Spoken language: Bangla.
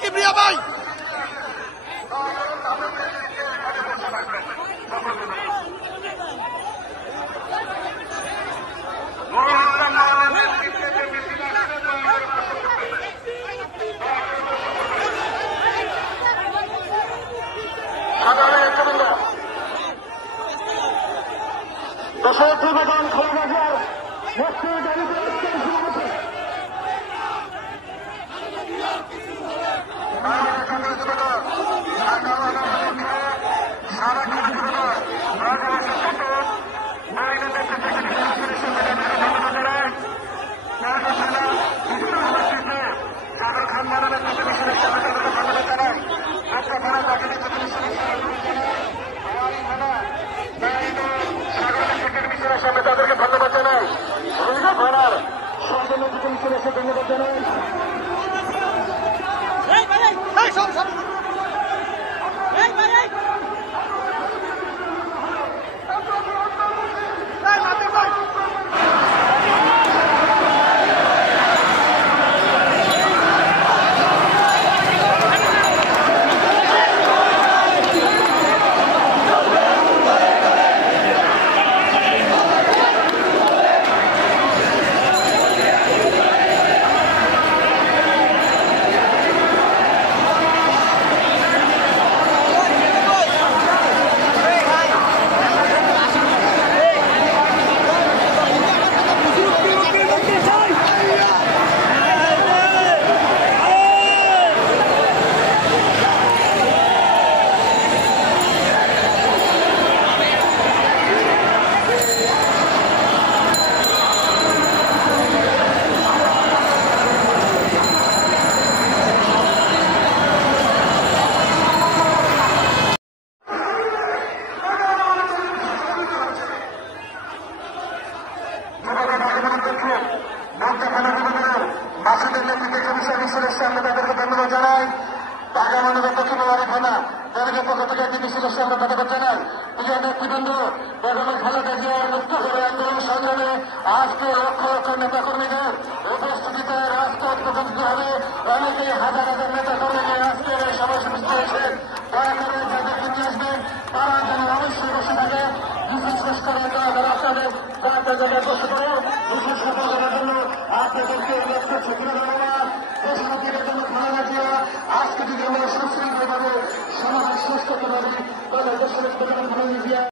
কিবরিয়া ভাই দেশের দুর্গম খোলাবাজার মুক্তি দাবিতে আজকের সমাবেশে তাদেরকে ধন্যবাদ জানাই। ভাড়ার সম্পূর্ণ চিকিৎসা এসে ধন্যবাদ জানাই। তাদেরকে ধন্যবাদ জানাই। ঢাকা মহানগর দক্ষিণ থানা তাদের পক্ষ থেকে একটি বিশেষ আমরা ধন্যবাদ জানাই। প্রিয় নেতৃবৃন্দ, বেগমের খালেদা জিয়ার মুক্ত করে আন্দোলন সংগ্রামে আজকে লক্ষ লক্ষ নেতা কর্মীদের উপস্থিতিতে রাজপথ প্রকাশিত হবে। অনেকে হাজার হাজার নেতা কর্মীদের আজকের এই সভা সমিতি হয়েছেন। দয়া করে যাদেরকে নিয়ে আসবেন তারা যেন অবশ্যই বসে থাকে। বিশেষ চেষ্টা যারা আপনাদের তাদের জায়গায় বসে করে বিশেষ সফল করার জন্য আপনাদেরকে লক্ষ্য ছেড়ে ধন্যবাদ। দেশমন্ত্রীর জন্য খালেদা জিয়া আজকে যদি আমরা সুশৃঙ্খলভাবে সমাজ শেষ করতে পারি তাহলে দেশের